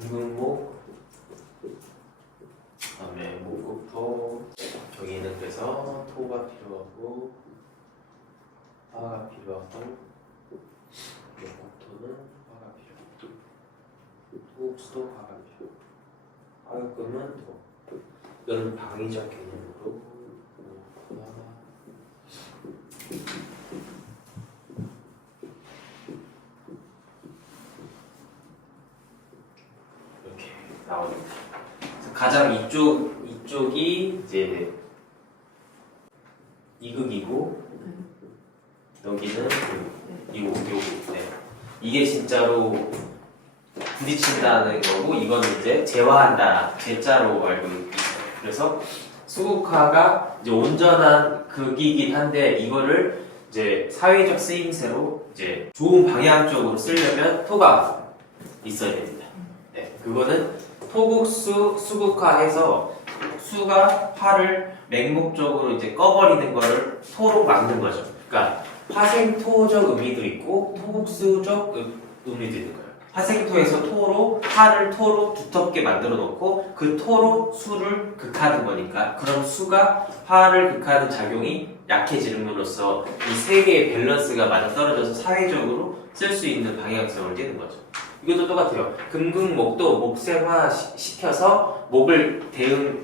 금극목, 그다음에 목극토. 저기는 그래서 토가 필요하고 화가 필요하고 목극토는 화가 필요하고 토국수도 화가 필요하고 화극금은 토. 이건 방위적 개념으로 이렇게 나옵니다. 가장 이쪽이 이제 이극이고 여기는 이거. 네. 이게 진짜로 부딪힌다는 거고 이거는 이제 재화한다. 재자로 알고 있어요. 그래서 수국화가 이제 온전한 극이긴 한데 이거를 이제 사회적 쓰임새로 이제 좋은 방향적으로 쓰려면 토가 있어야 됩니다. 네, 그거는 토국수 수국화해서 수가 화를 맹목적으로 이제 꺼버리는 거를 토로 만든 거죠. 그러니까 화생토적 의미도 있고 토국수적 의미도 있는 거예요. 화생토에서 화를 토로 두텁게 만들어 놓고 그 토로 수를 극하는 거니까 그럼 수가 화를 극하는 작용이 약해짐으로써 이 세 개의 밸런스가 맞아떨어져서 사회적으로 쓸 수 있는 방향성을 띠는 거죠. 이것도 똑같아요. 금극목도 목생화 시켜서 목을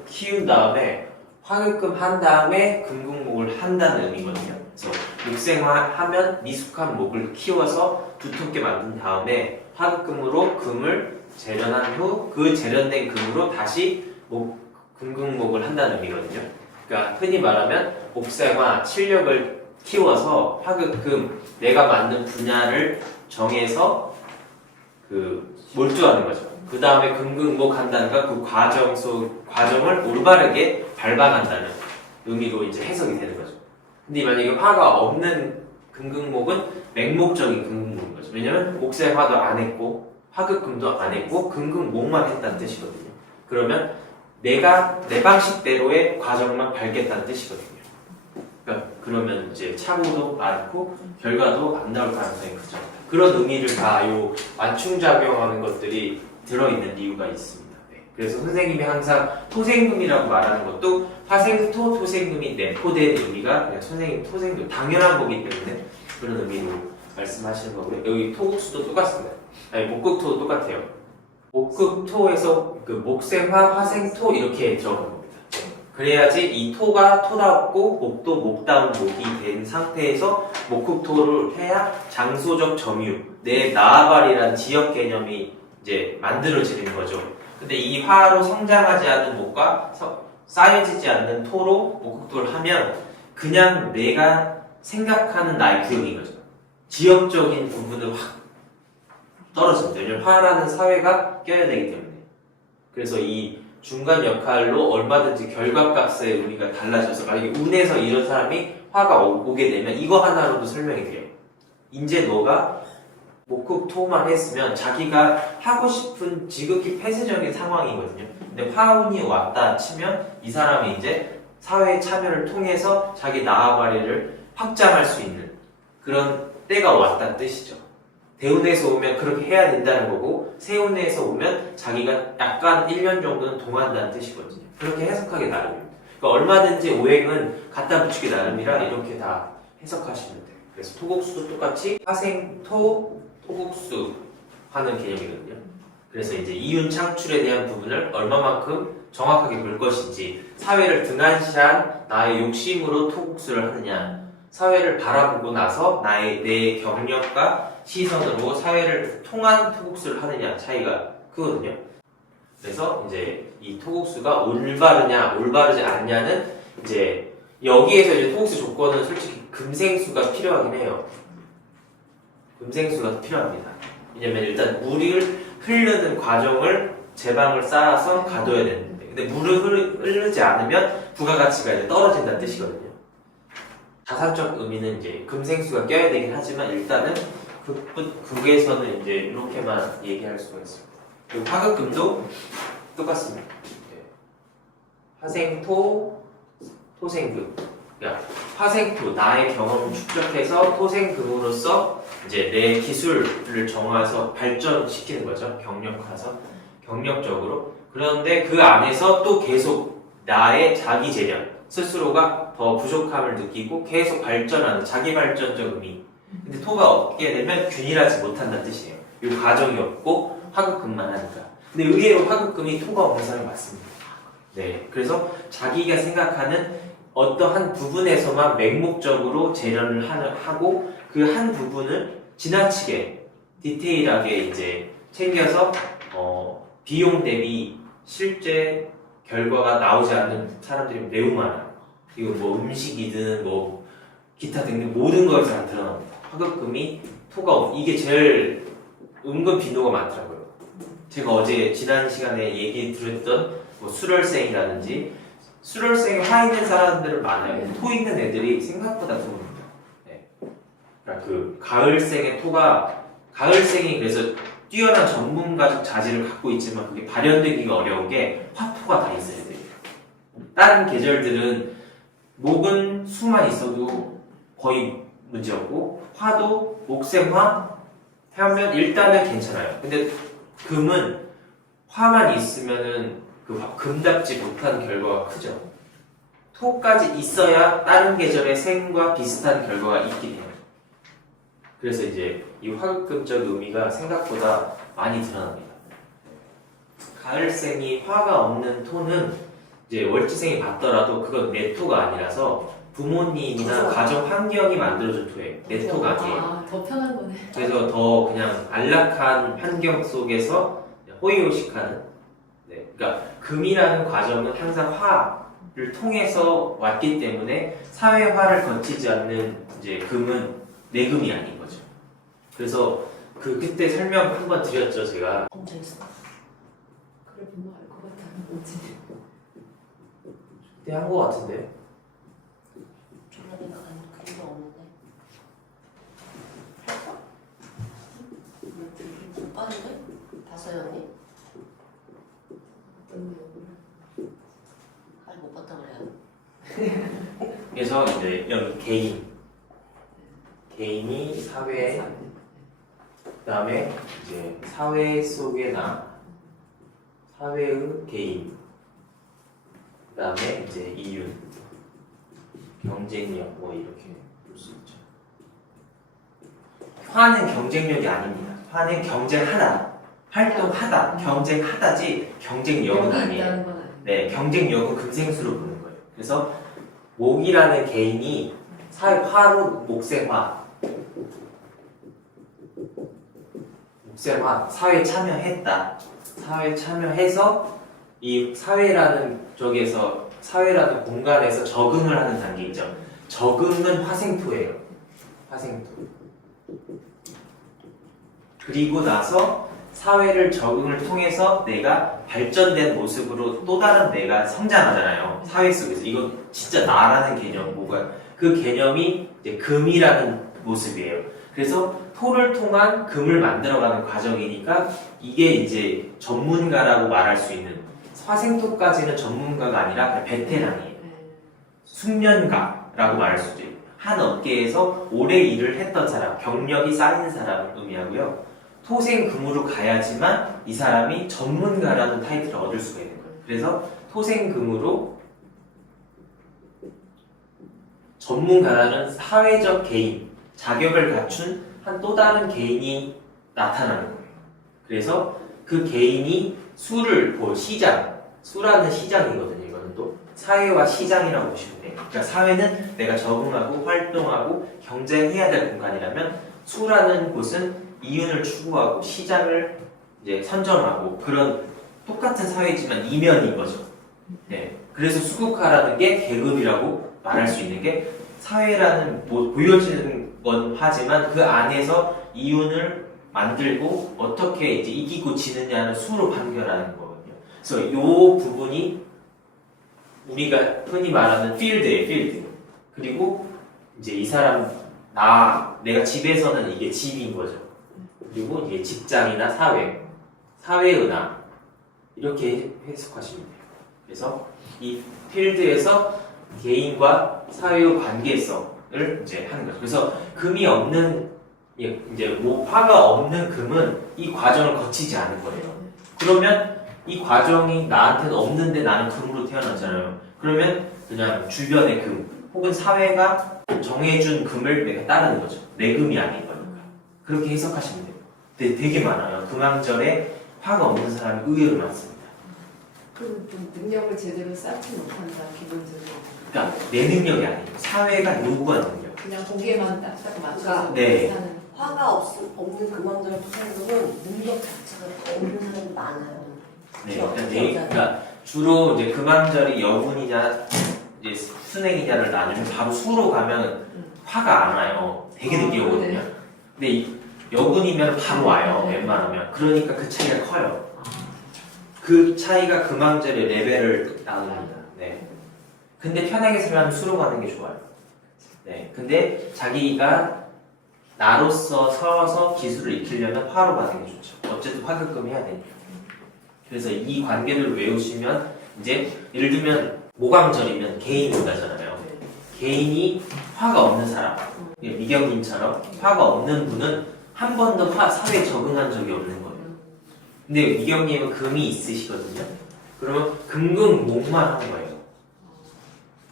키운 다음에 화극금 한 다음에 금극목을 한다는 의미거든요. 그래서 목생화하면 미숙한 목을 키워서 두텁게 만든 다음에 화극금으로 금을 재련한 후 그 재련된 금으로 다시 금극목을 한다는 의미거든요. 그러니까 흔히 말하면 목생화 실력을 키워서 화극금 내가 맞는 분야를 정해서 몰두하는 거죠. 그 다음에 금극목 한다는 건 그 과정을 올바르게 밟아간다는 의미로 이제 해석이 되는 거죠. 근데 만약에 화가 없는 금극목은 맹목적인 금극목인 거죠. 왜냐면 목생화도 안 했고 화극금도 안 했고 금극목만 했다는 뜻이거든요. 그러면 내가 내 방식대로의 과정만 밟겠다는 뜻이거든요. 그러면 이제 착오도 많고 결과도 안 나올 가능성이 크죠. 그런 의미를 다 요 완충작용하는 것들이 들어있는 이유가 있습니다. 네. 그래서 선생님이 항상 토생금이라고 말하는 것도 화생토, 토생금이 내포된 의미가 그냥 선생님 토생금 당연한 거기 때문에 그런 의미로 말씀하시는 거고요. 여기 토국수도 똑같습니다. 아니, 목극토도 똑같아요. 목극토에서 목생화, 화생토 이렇게 들어간 겁니다. 그래야지 이 토가 토답고 목도 목다운 목이 된 상태에서 목극토를 해야 장소적 점유, 내 나아발이라는 지역 개념이 이제 만들어지는 거죠. 근데 이 화로 성장하지 않은 목과 쌓여지지 않는 토로 목극토를 하면 그냥 내가 생각하는 나의 구역인 거죠. 지역적인 부분은 확 떨어집니다. 왜냐면 화라는 사회가 껴야 되기 때문에. 그래서 이 중간 역할로 얼마든지 결과값의 의미가 달라져서 만약에 운에서 이런 사람이 화가 오게 되면 이거 하나로도 설명이 돼요. 이제 너가 목극토만 했으면 자기가 하고 싶은 지극히 폐쇄적인 상황이거든요. 근데 화운이 왔다 치면 이 사람이 이제 사회 참여를 통해서 자기 나아바리를 확장할 수 있는 그런 때가 왔다는 뜻이죠. 대운에서 오면 그렇게 해야 된다는 거고 세운에서 오면 자기가 약간 1년 정도는 동한다는 뜻이거든요. 그렇게 해석하기 나름입니다. 그러니까 얼마든지 오행은 갖다 붙이기 나름이라 이렇게 다 해석하시면 돼요. 그래서 토국수도 똑같이 화생토, 토국수 하는 개념이거든요. 그래서 이제 이윤 창출에 대한 부분을 얼마만큼 정확하게 볼 것인지 사회를 등한시한 나의 욕심으로 토국수를 하느냐 사회를 바라보고 나서 내 경력과 시선으로 사회를 통한 토국수를 하느냐 차이가 크거든요. 그래서 이제 이 토국수가 올바르냐 올바르지 않냐는 이제 여기에서 이제 토국수 조건은 솔직히 금생수가 필요하긴 해요. 금생수가 필요합니다. 왜냐면 일단 물을 흐르는 과정을 제방을 쌓아서 가둬야 되는데 근데 물을 흐르지 않으면 부가가치가 이제 떨어진다는 뜻이거든요. 자산적 의미는 이제 금생수가 껴야 되긴 하지만 일단은 극에서는 이제 이렇게만 얘기할 수가 있습니다. 그리고 화극금도 똑같습니다. 화생토, 토생금. 그러니까 화생토, 나의 경험을 축적해서 토생금으로서 이제 내 기술을 정화해서 발전시키는 거죠. 경력화해서. 경력적으로. 그런데 그 안에서 또 계속 나의 자기 재량, 스스로가 더 부족함을 느끼고 계속 발전하는 자기 발전적 의미. 근데 토가 없게 되면 균일하지 못한다는 뜻이에요. 이 과정이 없고 화급금만 하니까. 근데 의외로 화급금이 토가 없는 사람이 많습니다. 네, 그래서 자기가 생각하는 어떠한 부분에서만 맹목적으로 재련을 하고 그 한 부분을 지나치게 디테일하게 이제 챙겨서 비용 대비 실제 결과가 나오지 않는 사람들이 매우 많아요. 이거 뭐 음식이든 뭐 기타 등등 모든 거에서 다 드러납니다. 화급금이 토가 이게 제일 은근 빈도가 많더라고요. 제가 어제 지난 시간에 얘기 들었던 뭐 수럴생이라든지 수럴생에 화 있는 사람들은 많아요. 토 있는 애들이 생각보다 드뭅니다. 네. 그러니까 그 가을생의 토가 가을생이 그래서 뛰어난 전문가적 자질을 갖고 있지만 그게 발현되기가 어려운 게 화토가 다 있어야 돼요. 다른 계절들은 목은 수만 있어도 거의 문제없고 화도 목생화 하면 일단은 괜찮아요. 근데 금은 화만 있으면은 그 금답지 못한 결과가 크죠. 토까지 있어야 다른 계절의 생과 비슷한 결과가 있긴 해요. 그래서 이제 이 화급금적 의미가 생각보다 많이 드러납니다. 가을생이 화가 없는 토는 이제 월지생이 받더라도 그건 내 토가 아니라서 부모님이나 가정 환경이 만들어준 토예요. 내 토가 아니에요. 아, 더 편한 거네. 그래서 더 그냥 안락한 환경 속에서 호의호식하는. 네, 그러니까 금이라는 과정은 항상 화를 통해서 왔기 때문에 사회화를 거치지 않는 이제 금은 내금이 아닌 거죠. 그래서 그때 설명 한번 드렸죠, 제가. 엄청 있어. 그래 보면 알 것 같아. 뭐지? 그때 한 거 같은데. 졸라니까 그런 거 없는데. 못 봤는데? 봤어요 언니? 어떤 내용을? 아니 못 봤다 그래요. 그래서 이제 여기 개인이 사회, 그다음에 이제 사회 속의 나, 사회의 개인, 그다음에 이제 이윤, 경쟁력 뭐 이렇게 볼 수 있죠. 화는 경쟁력이 아닙니다. 화는 경쟁하다, 활동하다, 경쟁하다지 경쟁력은 아니에요. 네, 경쟁력은 금생수로 보는 거예요. 그래서 목이라는 개인이 화로 목생화, 사회 참여했다. 사회 참여해서 이 사회라는 쪽에서 사회라는 공간에서 적응을 하는 단계이죠. 적응은 화생토예요. 화생토. 그리고 나서 사회를 적응을 통해서 내가 발전된 모습으로 또 다른 내가 성장하잖아요. 사회 속에서. 이건 진짜 나라는 개념, 그 개념이 이제 금이라는 모습이에요. 그래서 토를 통한 금을 만들어가는 과정이니까 이게 이제 전문가라고 말할 수 있는, 화생토까지는 전문가가 아니라 베테랑이에요. 숙련가라고 말할 수도 있고, 한 업계에서 오래 일을 했던 사람, 경력이 쌓인 사람을 의미하고요. 토생금으로 가야지만 이 사람이 전문가라는 타이틀을 얻을 수가 있는 거예요. 그래서 토생금으로 전문가라는 사회적 개인, 자격을 갖춘 한 또 다른 개인이 나타나는 거예요. 그래서 그 개인이 수를 수라는 시장이거든요. 이거는 또 사회와 시장이라고 보시면 돼요. 그러니까 사회는 내가 적응하고 활동하고 경쟁해야 될 공간이라면 수라는 곳은 이윤을 추구하고 시장을 이제 선점하고 그런 똑같은 사회지만 이면인 거죠. 네. 그래서 수국화라는 게 계급이라고 말할 수 있는 게 사회라는 보여지는 건 하지만 그 안에서 이윤을 만들고 어떻게 이제 이기고 지느냐는 수로 판결하는 거거든요. 그래서 이 부분이 우리가 흔히 말하는 필드예요, 필드. 그리고 이제 이 사람 내가 집에서는 이게 집인 거죠. 그리고 이게 직장이나 사회의 나 이렇게 해석하시면 돼요. 그래서 이 필드에서 개인과 사회의 관계성을 이제 하는 거죠. 그래서 금이 없는 이제 뭐 화가 없는 금은 이 과정을 거치지 않을 거예요. 그러면 이 과정이 나한테는 없는데 나는 금으로 태어났잖아요. 그러면 그냥 주변의 금 혹은 사회가 정해준 금을 내가 따르는 거죠. 내 금이 아닌 거니까. 그렇게 해석하시면 돼요. 근데 되게 많아요. 금왕절에 화가 없는 사람이 의외로 많습니다. 그 능력을 제대로 쌓지 못한다 기본적으로. 그러니까 내 능력이 아니에요. 사회가 요구하는 능력. 그냥 고개만 딱딱 맞춰서 네. 사는. 화가 없는 금왕절 토사들은 능력 자체가 없는 사람이 많아요. 네. 그러니까 주로 이제 금왕절이 여군이냐 이제 순행이냐를 나누면 바로 수로 가면 화가 안 와요. 되게 늦게 오거든요. 근데 여군이면 바로 와요. 웬만하면. 그러니까 그 차이가 커요. 그 차이가 금왕절의 레벨을 나눕니다. 네. 근데 편하게 생각하면 수로 가는 게 좋아요. 네. 근데 자기가 나로서 서서 기술을 익히려면 화로 가는 게 좋죠. 어쨌든 화급금 해야 되니까. 그래서 이 관계를 외우시면 이제 예를 들면 모광절이면 개인이 온다잖아요. 개인이 화가 없는 사람, 미경님처럼 화가 없는 분은 한 번도 사회에 적응한 적이 없는 거예요. 근데 미경님은 금이 있으시거든요. 그러면 금극목만 한 거예요.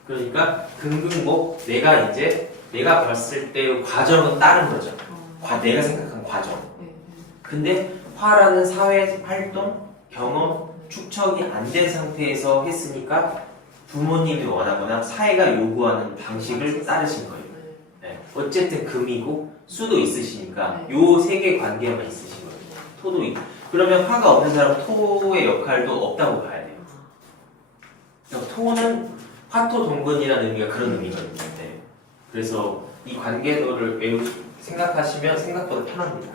그러니까 금극목 내가 봤을 때 과정은 다른 거죠. 내가 생각한 과정. 근데 화라는 사회 활동, 경험, 축적이 안 된 상태에서 했으니까 부모님이 원하거나 사회가 요구하는 방식을 따르신 거예요. 네. 어쨌든 금이고 수도 있으시니까 요 세 개 관계만 있으신 거예요. 토도 있고. 그러면 화가 없는 사람은 토의 역할도 없다고 봐야 돼요. 그러니까 토는 화토 동근이라는 의미가 그런 의미거든요. 네. 그래서 이 관계도를 생각하시면 생각보다 편합니다.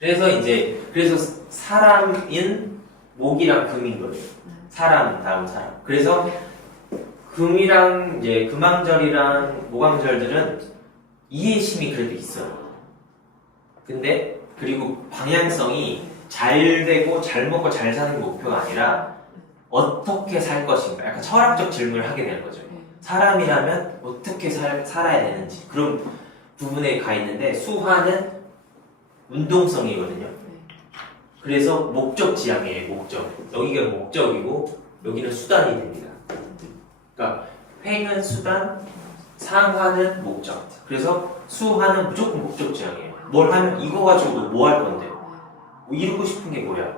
네. 그래서 사람인 목이랑 금인 거예요. 사람 다음 사람. 그래서 금이랑 이제 금왕절이랑 모광절들은 이해심이 그래도 있어요. 근데 그리고 방향성이 잘 되고 잘 먹고 잘 사는 목표가 아니라 어떻게 살 것인가. 약간 철학적 질문을 하게 되는 거죠. 사람이라면 어떻게 살아야 되는지 그런 부분에 가 있는데 수화는 운동성이거든요. 그래서 목적 지향이에요. 목적. 여기가 목적이고 여기는 수단이 됩니다. 그러니까 횡은 수단, 상하는 목적. 그래서 수하는 무조건 목적 지향이에요. 뭘 하면 이거 가지고 뭐 할 건데? 뭐 이루고 싶은 게 뭐야?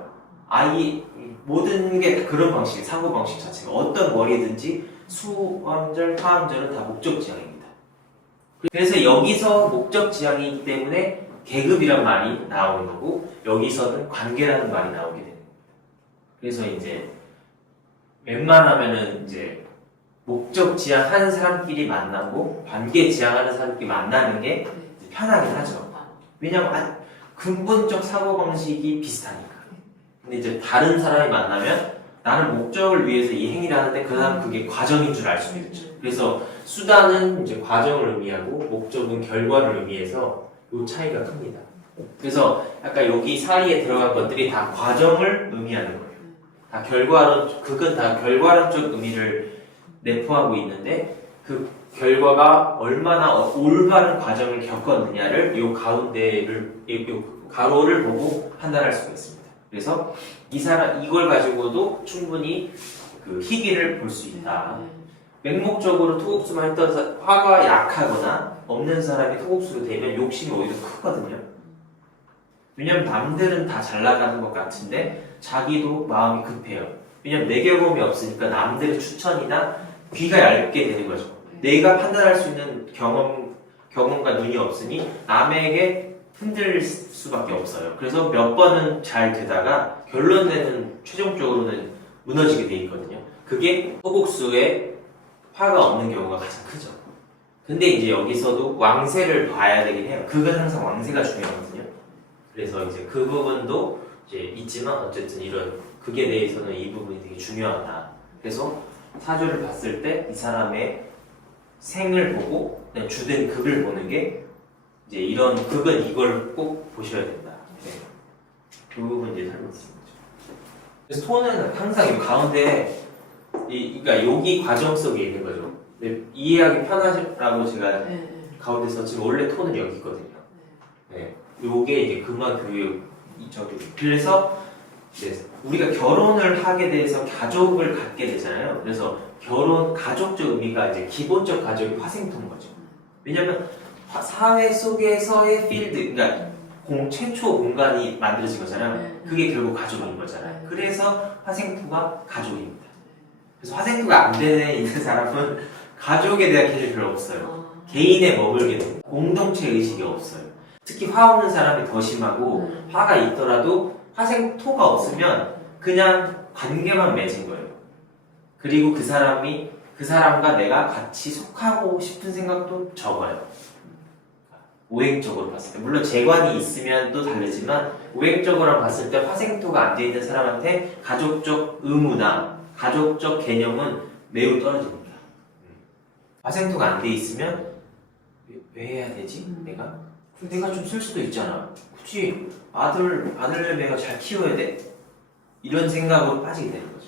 모든 게 그런 방식, 사고 방식 자체가 어떤 머리든지 수왕절, 화왕절은 다 목적 지향입니다. 그래서 여기서 목적 지향이기 때문에 계급이란 말이 나오는 거고 여기서는 관계라는 말이 나오게 되는 겁니다. 그래서 이제 웬만하면은 이제 목적 지향하는 사람끼리 만나고 관계 지향하는 사람끼리 만나는 게 편하긴 하죠. 왜냐면 근본적 사고방식이 비슷하니까. 근데 이제 다른 사람이 만나면 나는 목적을 위해서 이 행위를 하는데 그 사람 그게 과정인 줄 알 수도 있죠. 그래서 수단은 이제 과정을 의미하고 목적은 결과를 의미해서 이 차이가 큽니다. 그래서 약간 여기 사이에 들어간 것들이 다 과정을 의미하는 거예요. 다 그건 다 결과론적 의미를 내포하고 있는데 그 결과가 얼마나 올바른 과정을 겪었느냐를 이 가운데를 이 가로를 보고 판단할 수가 있습니다. 그래서 이걸 가지고도 충분히 그 희귀를 볼 수 있다. 맹목적으로 토국수만 했던 화가 약하거나 없는 사람이 토국수로 되면 욕심이 오히려 크거든요. 왜냐면 남들은 다 잘 나가는 것 같은데 자기도 마음이 급해요. 왜냐면 내 경험이 없으니까 남들의 추천이나 귀가 얇게 되는 거죠. 내가 판단할 수 있는 경험과 눈이 없으니 남에게 흔들릴 수밖에 없어요. 그래서 몇 번은 잘 되다가 결론내는 최종적으로는 무너지게 돼 있거든요. 그게 토국수에 화가 없는 경우가 가장 크죠. 근데 이제 여기서도 왕세를 봐야 되긴 해요. 극은 항상 왕세가 중요하거든요. 그래서 이제 그 부분도 이제 있지만 어쨌든 이런 극에 대해서는 이 부분이 되게 중요하다. 그래서 사주를 봤을 때 이 사람의 생을 보고 그냥 주된 극을 보는 게 이제 이런 극은 이걸 꼭 보셔야 된다. 네. 그 부분 이제 설명드린 거죠. 그래서 토는 항상 이 가운데 그러니까 여기 과정 속에 있는 거죠. 이해하기 편하시라고 제가 가운데 썼지만 원래 토는 여기 있거든요. 네, 요게 이제 금화 교육 저기 그래서 이제 우리가 결혼을 하게 돼서 가족을 갖게 되잖아요. 그래서 결혼 가족적 의미가 이제 기본적 가족이 화생토인 거죠. 왜냐면 사회 속에서의 필드, 그러니까 최초 공간이 만들어진 거잖아요. 그게 결국 가족인 거잖아요. 그래서 화생토가 가족입니다. 그래서 화생토가 안 있는 사람은 가족에 대한 개념이 별로 없어요. 개인에 머물게 됩니다. 공동체 의식이 없어요. 특히 화 없는 사람이 더 심하고 화가 있더라도 화생토가 없으면 그냥 관계만 맺은 거예요. 그리고 그 사람과 내가 같이 속하고 싶은 생각도 적어요. 오행적으로 봤을 때 물론 재관이 있으면 또 다르지만 오행적으로 봤을 때 화생토가 안 돼 있는 사람한테 가족적 의무나 가족적 개념은 매우 떨어집니다. 화생토가 안 돼 있으면 왜 해야 되지? 내가 좀 쓸 수도 있잖아. 굳이 아들을 내가 잘 키워야 돼? 이런 생각으로 빠지게 되는 거죠.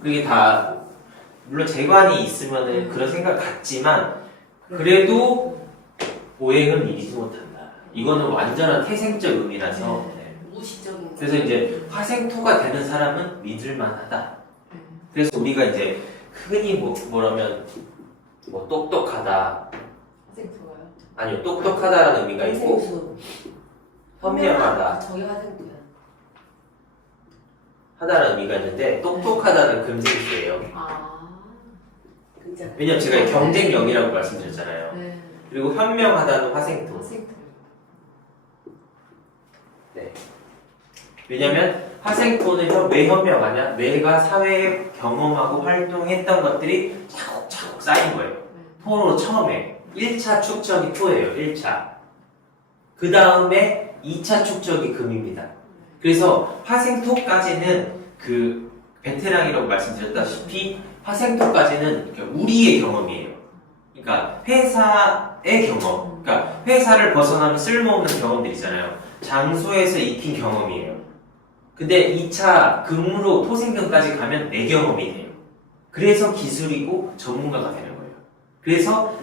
그게 다 물론 재관이 있으면은 그런 생각 같지만 그래도 오행은 이기지 못한다. 이거는 완전한 태생적 의미라서. 네. 무시적인. 그래서 이제 화생토가 되는 사람은 믿을만하다. 그래서 우리가 이제 흔히 뭐라면 똑똑하다. 화생토가요? 아니요, 똑똑하다라는 의미가 있고 화생수. 현명하다 저게 화생토야. 하다라는 의미가 있는데 똑똑하다는 금생수예요. 진짜. 왜냐면 제가 경쟁력이라고 말씀드렸잖아요. 네. 그리고 현명하다는 화생토. 화생토. 네. 왜냐면 화생토는 왜 현명하냐? 내가 사회에 경험하고 활동했던 것들이 차곡차곡 쌓인 거예요. 토로 처음에 1차 축적이 토예요. 1차. 그 다음에 2차 축적이 금입니다. 그래서 화생토까지는 그 베테랑이라고 말씀드렸다시피 화생토까지는 우리의 경험이에요. 그러니까 회사의 경험. 그러니까 회사를 벗어나면 쓸모없는 경험들 있잖아요. 장소에서 익힌 경험이에요. 근데 2차 금으로 토생금까지 가면 내 경험이 돼요. 그래서 기술이고 전문가가 되는 거예요. 그래서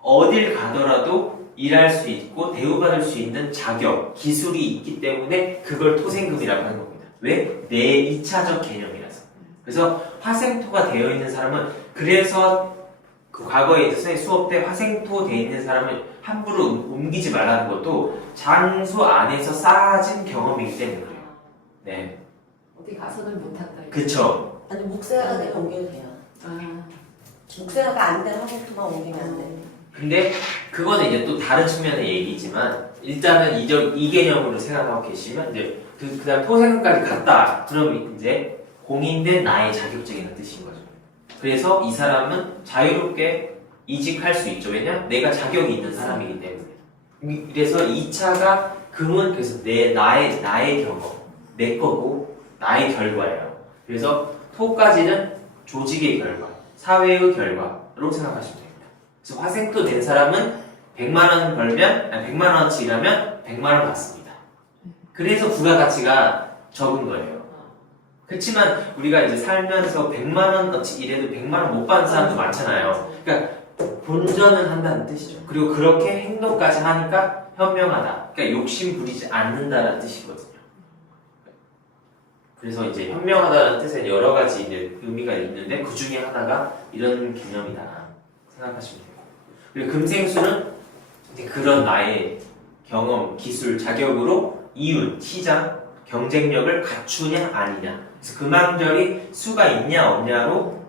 어딜 가더라도 일할 수 있고 대우받을 수 있는 자격, 기술이 있기 때문에 그걸 토생금이라고 하는 겁니다. 왜? 내 2차적 개념이라서. 그래서 화생토가 되어 있는 사람은 그래서 그 과거에 선생님 수업 때 화생토 되어 있는 사람을 함부로 옮기지 말라는 것도 장소 안에서 쌓아진 경험이기 때문에 그래요. 네. 어디 가서는 못한다. 그쵸. 아니 묵세화가 되면 옮겨도 돼요. 묵세화가 안 되면 화생토만 옮기면 안 돼. 근데 그거는 이제 또 다른 측면의 얘기지만 일단은 이 개념으로 생각하고 계시면 이제 그다음 토생금까지 갔다. 그럼 이제 공인된 나의 자격증이라는 뜻인 거죠. 그래서 이 사람은 자유롭게 이직할 수 있죠. 왜냐? 내가 자격이 있는 사람이기 때문에. 그래서 2차가 금은 그래서 나의 경험, 내 거고 나의 결과예요. 그래서 토까지는 조직의 결과, 사회의 결과로 생각하시면 됩니다. 그래서 화생토 된 사람은 100만 원 벌면 100만 원어치 일하면 100만 원 받습니다. 그래서 부가가치가 적은 거예요. 그렇지만 우리가 이제 살면서 100만 원어치 일해도 100만 원 못 받는 사람도 많잖아요. 그러니까 본전은 한다는 뜻이죠. 그리고 그렇게 행동까지 하니까 현명하다. 그러니까 욕심 부리지 않는다는 뜻이거든요. 그래서 이제 현명하다는 뜻에 여러 가지 이제 의미가 있는데 그 중에 하나가 이런 개념이다 생각하시면 돼요. 그리고 금생수는 이제 그런 나의 경험, 기술, 자격으로 이윤, 시장, 경쟁력을 갖추냐 아니냐. 그래서 금왕절이 수가 있냐 없냐로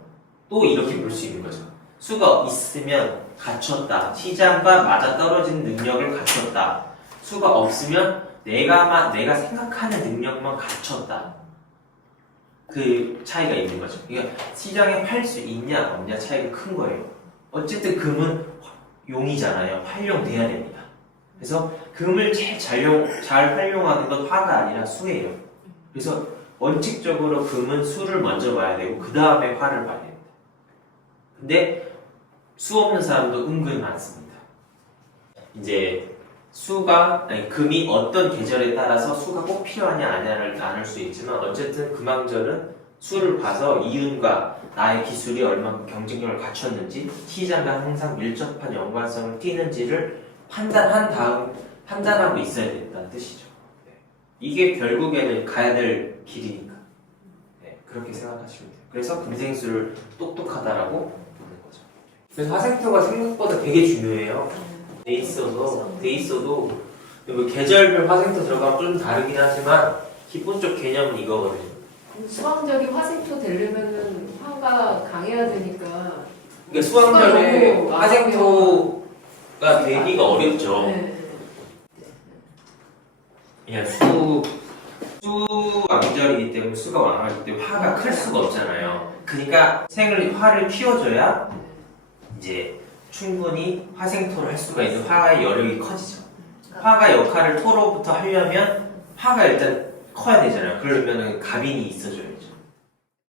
또 이렇게 볼 수 있는 거죠. 수가 있으면 갖췄다. 시장과 맞아떨어진 능력을 갖췄다. 수가 없으면 내가 생각하는 능력만 갖췄다. 그 차이가 있는 거죠. 그러니까 시장에 팔 수 있냐 없냐 차이가 큰 거예요. 어쨌든 금은 용이잖아요. 활용돼야 됩니다. 그래서 금을 잘 활용하는 건 화가 아니라 수예요. 그래서 원칙적으로 금은 수를 먼저 봐야 되고 그 다음에 화를 봐야 됩니다. 근데 수 없는 사람도 은근 많습니다. 이제 금이 어떤 계절에 따라서 수가 꼭 필요하냐 아니냐를 나눌 수 있지만 어쨌든 금왕절은 수를 봐서 이윤과 나의 기술이 얼마큼 경쟁력을 갖췄는지 시장과 항상 밀접한 연관성을 띠는지를 판단한 판단하고 있어야 된다는 뜻이죠. 네. 이게 결국에는 가야 될 길이니까. 네, 그렇게 생각하시면 돼요. 그래서 분생술을 똑똑하다라고 보는 거죠. 그래서 화생토가 생각보다 되게 중요해요. 돼 있어도 뭐 계절별 화생토 들어가면 좀 다르긴 하지만 기본적 개념은 이거거든요. 수학적인 화생토 되려면은 화가 강해야 되니까. 그러니까 수학년에 너무 화생토가 되기가 어렵죠. 네. 그냥 수왕절이기 때문에 수가 왕하기 때문에 화가 클 수가 없잖아요. 그러니까 화를 키워줘야 이제 충분히 화생토를 할 수가 있는 화의 여력이 커지죠. 화가 역할을 토로부터 하려면 화가 일단 커야 되잖아요. 그러려면 갑인이 있어줘요.